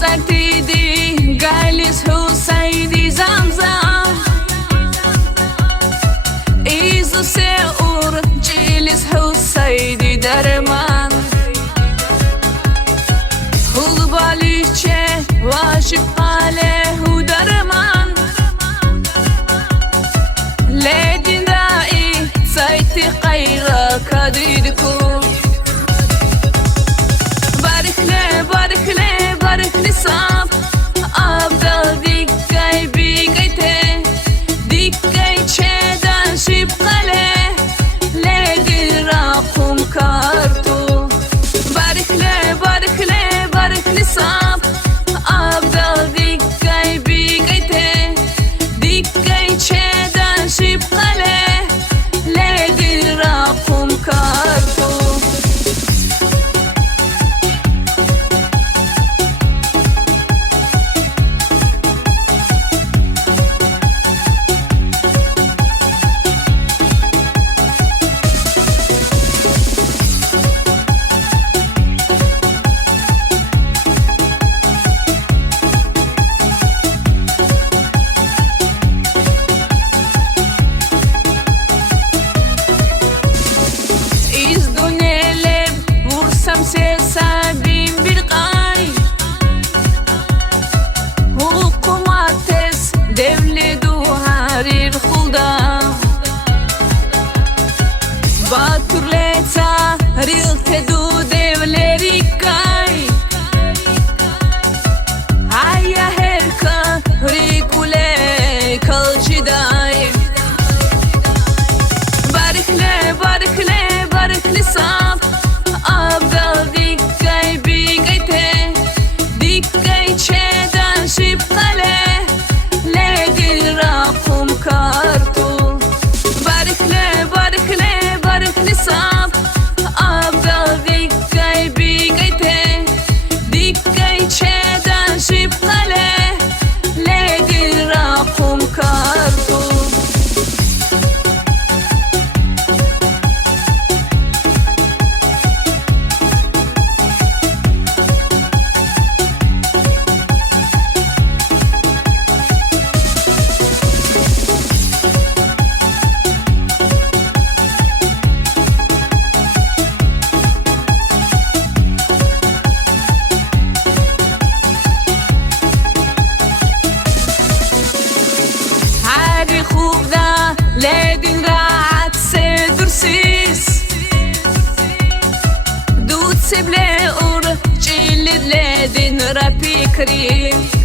سرتيدي جالس حسيدي زمزم إيزو سيور جالس حسيدي درمان هل باليشة واشب عليه درمان لدين دائي سايتي قيرا كديدكو بارك لي صاب أفضل ديكاي بيكايته ديكاي تشيدان شيب قلي لدي راقم كارتو بارك لي صاب أفضل ديكاي بيكايته ديكاي تشيدان شيب قلي لدي راقم كارتو Sabim bir qay Hukumates devledu harir xulda Baturleta riltedu devleri kay Haya herka rikule kalciday Barikle sab أفضل ديكاي بيكايته ديكاي تشيدان شيب قلي لدي راقم كارتو بارك لي صاب أفضل ديكاي بيكايته ديكاي تشيدان شيب قلي لدي راقم كارتو لدين راعت سيدرسيس دوت سبلي اور جيلد لدين رابي كريم